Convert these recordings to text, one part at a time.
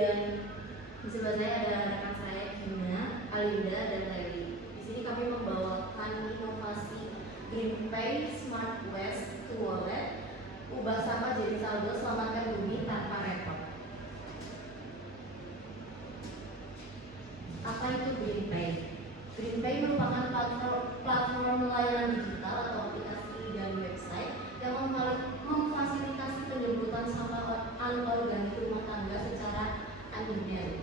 Kemudian di sebelah saya ada rekan saya Gina, Alinda, dan Lely. Di sini kami membawakan inovasi GreenPay Smart Waste to Wallet, ubah sampah jadi saldo, selamatkan bumi tanpa repot. Apa itu GreenPay? GreenPay merupakan platform layanan digital atau aplikasi dan website yang memfasilitasi penjemputan sampah anorganik rumah tangga secara on-demand.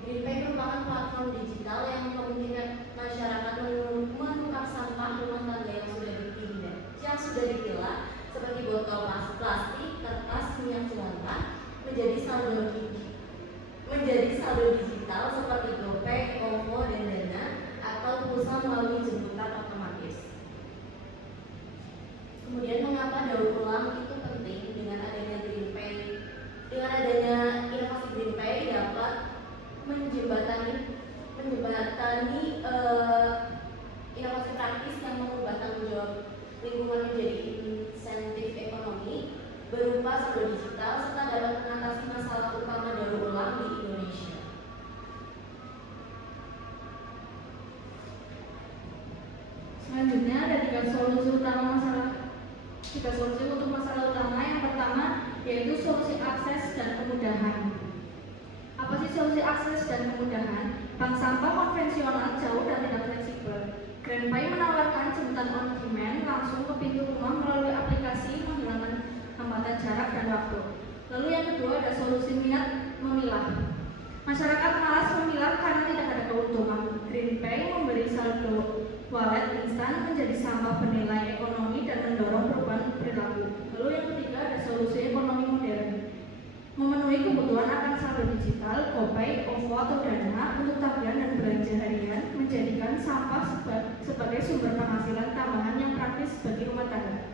GreenPay merupakan platform digital yang memungkinkan masyarakat menukar sampah rumah tangga yang sudah dipilah seperti botol plastik, kertas, minyak jelantah menjadi saldo digital seperti GoPay, OVO, dan Dana atau pulsa melalui jemputan otomatis. Kemudian mengapa daur ulang itu penting? Dengan adanya GreenPay, dengan adanya inovasi GreenPay dapat menjembatani inovasi praktis yang mengubah tanggung jawab lingkungan menjadi insentif ekonomi berupa saldo digital serta dapat mengatasi masalah utama daur ulang di Indonesia. Selanjutnya ada tiga solusi untuk masalah utama. Yang pertama yaitu solusi akses dan kemudahan. Apa sih solusi akses dan kemudahan? Bank sampah konvensional jauh dan tidak fleksibel. GreenPay menawarkan jemputan on demand langsung ke pintu rumah melalui aplikasi, menghilangkan hambatan jarak dan waktu. Lalu yang kedua ada solusi minat memilah. Masyarakat malas memilah karena tidak ada keuntungan. GreenPay memberi saldo wallet instan menjadi sampah bernilai ekonomi dan mendorong perubahan perilaku. Lalu yang ketiga ada solusi ekonomi modern. Memenuhi kebutuhan akan saldo digital, GoPay, OVO atau Dana untuk tagihan dan belanja harian, menjadikan sampah sebagai sumber penghasilan tambahan yang praktis bagi rumah tangga.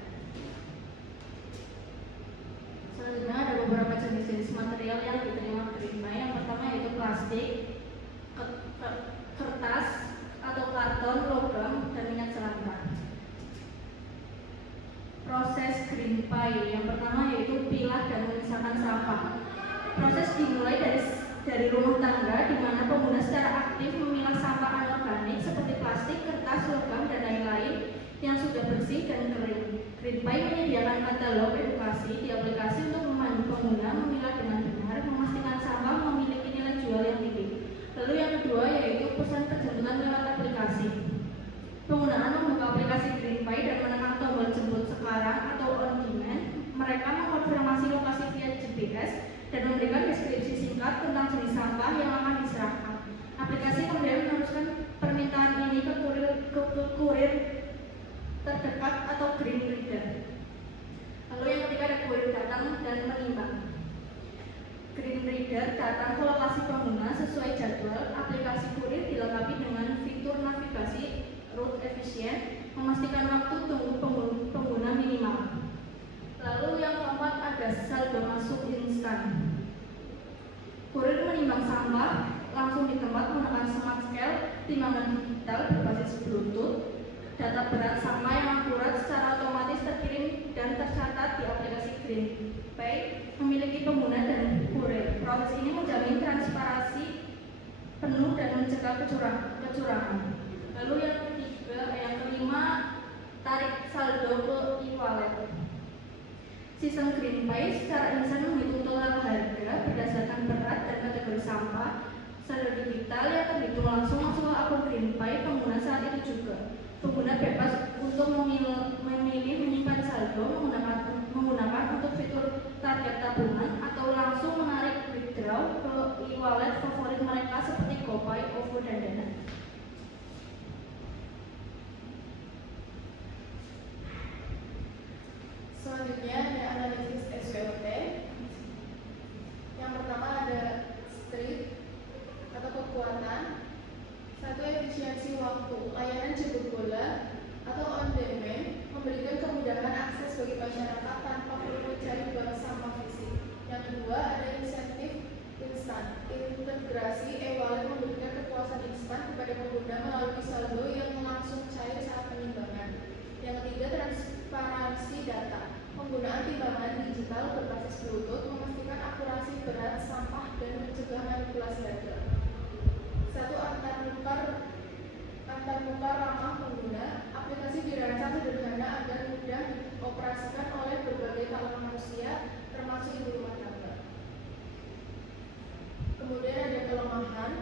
Selanjutnya ada beberapa jenis-jenis material yang diterima GreenPay. Yang pertama yaitu plastik, kertas atau karton, logam, dan minyak jelantah. Proses GreenPay yang pertama yaitu pilah dan memisahkan sampah. Proses dimulai dari rumah tangga di mana pengguna secara aktif memilah sampah anorganik seperti plastik, kertas, logam, dan lain-lain yang sudah bersih dan kering. GreenPay menyediakan katalog edukasi di aplikasi untuk memandu pengguna memilah dengan benar, memastikan sampah memiliki nilai jual yang tinggi. Lalu yang kedua yaitu pesan penjemputan lewat aplikasi. Penggunaan membuka aplikasi GreenPay dan menekan tombol jemput sekarang atau on demand, mereka mengkonfirmasi lokasi via GPS dan memberikan deskripsi singkat tentang jenis sampah yang akan diserahkan. Aplikasi kemudian meneruskan permintaan ini ke kurir terdekat atau Green Reader. Lalu yang ketiga ada kurir datang dan menimbang. Green Reader datang ke lokasi pengguna sesuai jadwal. Aplikasi kurir dilengkapi dengan fitur navigasi route efisien, memastikan waktu tunggu pengguna minimal. Lalu yang keempat ada saldo masuk instan. Kurir menimbang sampah langsung di tempat menggunakan smart scale, timbangan digital berbasis Bluetooth. Data berat sampah yang akurat secara otomatis terkirim dan tercatat di aplikasi GreenPay memiliki pengguna dan kurir. Proses ini menjamin transparansi penuh dan mencegah kecurangan. Lalu yang kelima, tarik saldo ke e-wallet. Sistem GreenPay secara instan menghitung total harga berdasarkan berat dan kategori sampah. Saldo digital yang terhitung langsung masuk ke akun GreenPay pengguna saat itu juga. Pengguna bebas untuk memilih menyimpan saldo menggunakan untuk fitur target tabungan atau langsung menarik withdraw ke e-wallet favorit mereka seperti GoPay, OVO, dan Dana. Selanjutnya ada analisis SWOT. Yang pertama ada strength atau kekuatan. Satu, efisiensi waktu. Layanan jemput bola atau on demand memberikan kemudahan akses bagi masyarakat tanpa perlu mencari bank sampah fisik. Yang kedua ada insentif instan. Integrasi e-wallet memberikan kepuasan instan mencegah manipulasi harga. Satu, antar nukar ramah pengguna. Aplikasi dirancang sederhana agar mudah dioperasikan oleh berbagai kalangan manusia, termasuk ibu rumah tangga. Kemudian ada kelemahan.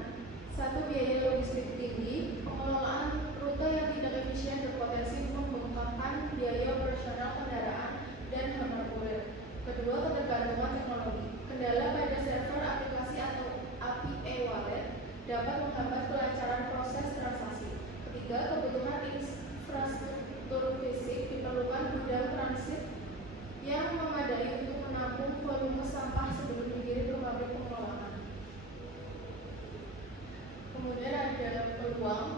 Satu, biaya logistik tinggi. Pengelolaan rute yang tidak efisien berpotensi membengkakkan biaya operasional kendaraan dan hama kurir. Kedua, ketergantungan teknologi. Kendala pada server aplikasi atau API e-wallet dapat menghambat kelancaran proses transaksi. Ketiga, kebutuhan infrastruktur fisik. Diperlukan gudang transit yang memadai untuk menampung volume sampah sebelum dikirim ke pabrik pengolahan. Kemudian ada peluang.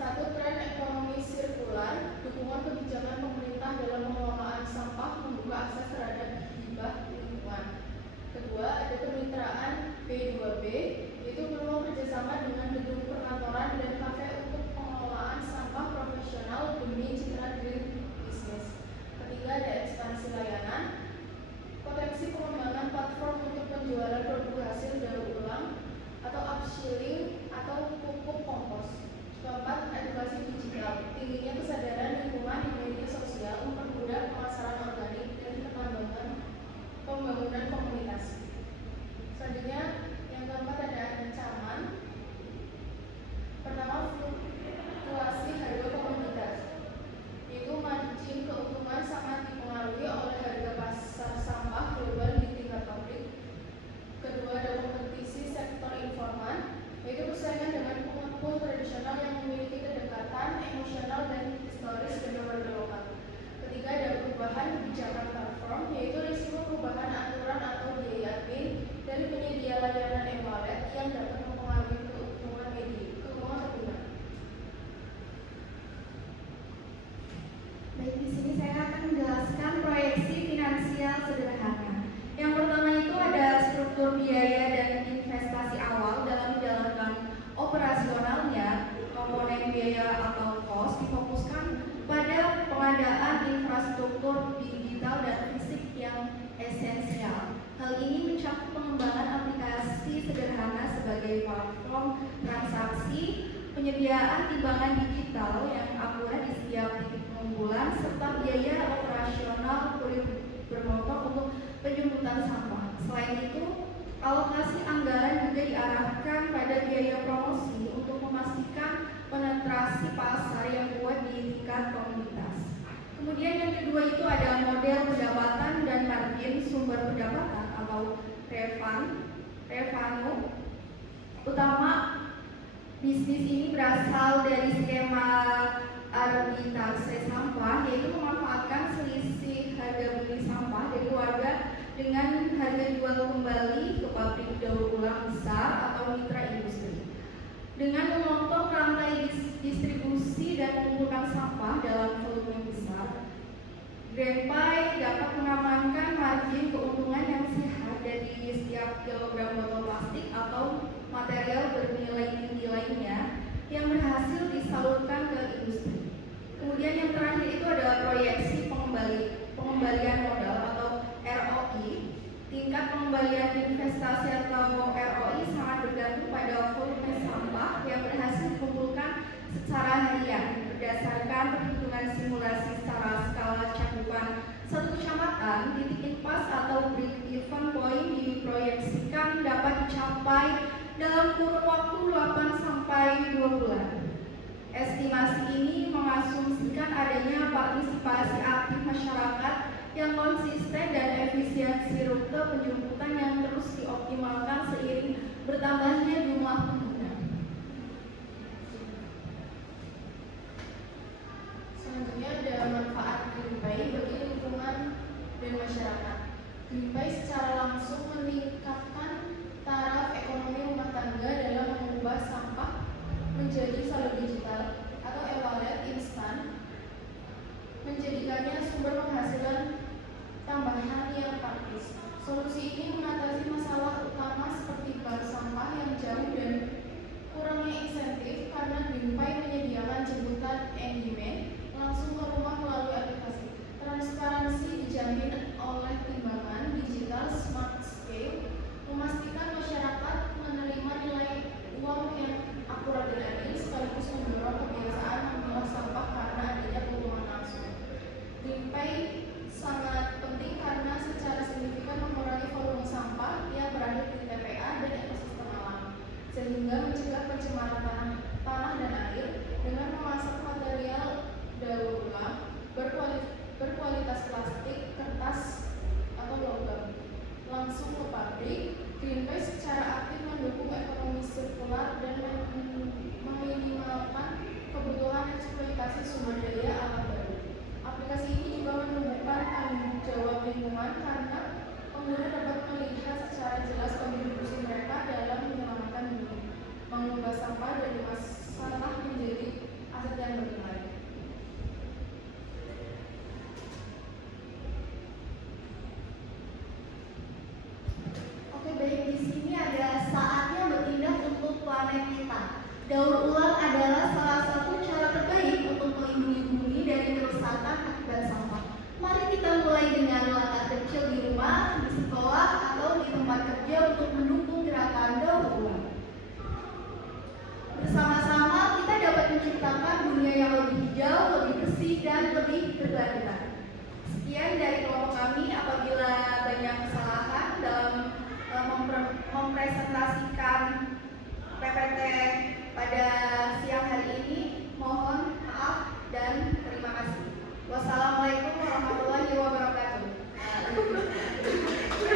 Satu, tren ekonomi sirkular. Dukungan kebijakan pemerintah dalam pengelolaan sampah membuka akses terhadap hibah lingkungan. Kedua, ada kemitraan B2B, yaitu peluang kerjasama dengan gedung perkantoran dan kafe untuk pengelolaan sampah profesional demi citra green business. Ketiga, ada ekspansi layanan. Potensi pengembangan platform untuk penjualan produk hasil daur ulang atau upskilling atau pupuk kompos. Keempat, edukasi digital. Tingginya kesadaran lingkungan di media sosial mempermudah pemasaran organik dan pembangunan komunitas. Selanjutnya, yang keempat ada ancaman. Pertama, fluktuasi harga komoditas, yaitu margin keuntungan sangat dipengaruhi oleh harga pasar sampah global di tingkat pabrik. Kedua, ada kompetisi sektor informal, yaitu persaingan dengan pengepul tradisional yang memiliki kedekatan emosional dan historis dengan warga lokal. Ketiga, ada perubahan kebijakan platform, yaitu risiko perubahan aturan atau biaya admin dari penyedia layanan e-wallet yang dapat mempengaruhi keuntungan pengguna. Baik, di sini saya akan menjelaskan proyeksi finansial sederhana. Yang pertama itu ada struktur biaya dan investasi awal dalam menjalankan operasionalnya. Komponen biaya atau cost difokuskan pada pengadaan infrastruktur digital dan fisik yang esensial. Hal ini mencakup pengembangan aplikasi sederhana sebagai platform transaksi, penyediaan timbangan digital yang akurat di setiap titik pengumpulan, serta biaya operasional kurir bermotor untuk penjemputan sampah. Selain itu, alokasi anggaran juga diarahkan pada biaya promosi untuk memastikan penetrasi pasar yang kuat di tingkat komunitas. Kemudian yang kedua itu ada model pendapatan dan margin sumber pendapatan atau revenue. Utama bisnis ini berasal dari skema arbitrase sampah, yaitu memanfaatkan selisih harga beli sampah dari warga dengan harga jual kembali ke pabrik daur ulang besar atau mitra industri. Dengan memotong rantai distribusi dan mengumpulkan sampah dalam volume yang besar, GreenPay dapat mengamankan margin keuntungan yang sehat dari setiap kilogram botol plastik atau material bernilai tinggi lainnya yang berhasil disalurkan ke industri. Kemudian yang terakhir itu ada proyeksi pengembalian modal atau ROI. Tingkat pengembalian investasi atau ROI sangat bergantung pada volume sampah yang berhasil dikumpulkan secara harian. Berdasarkan perhitungan simulasi secara skala cakupan satu kecamatan, titik impas atau break-even point diproyeksikan dapat dicapai dalam kurun waktu 8 sampai 2 bulan. Estimasi ini mengasumsikan adanya partisipasi aktif masyarakat yang konsisten dan efisiensi rute penjemputan yang terus dioptimalkan seiring bertambahnya jumlah pengguna. Selanjutnya ada manfaat GreenPay bagi lingkungan dan masyarakat. GreenPay secara langsung meningkatkan taraf ekonomi rumah tangga dalam mengubah sampah menjadi saldo digital atau e-wallet instan, menjadikannya sumber penghasilan tambahan yang praktis. Solusi ini mengatasi masalah utama seperti bank sampah yang jauh dan kurangnya insentif karena GreenPay menyediakan jemputan on-demand langsung ke rumah melalui aplikasi. Transparansi dijamin oleh timbangan digital smart scale, memastikan masyarakat berbasis sumber daya alam baru. Aplikasi ini juga menumbuhkan tanggung jawab lingkungan karena pengguna dapat melihat secara jelas kontribusi mereka dalam menyelamatkan bumi, mengubah sampah dari masalah menjadi aset yang bernilai. Oke, baik, di sini ada saatnya bertindak untuk planet kita. Daur ulang adalah salah satu cara terbaik untuk melindungi bumi dari kerusakan akibat sampah. Mari kita mulai dengan langkah kecil di rumah, di sekolah, atau di tempat kerja untuk mendukung gerakan daur ulang. Bersama-sama kita dapat menciptakan dunia yang lebih hijau, lebih bersih, dan lebih berkelanjutan. Sekian dari kelompok kami. Apabila banyak kesalahan dalam mempresentasikan PPT pada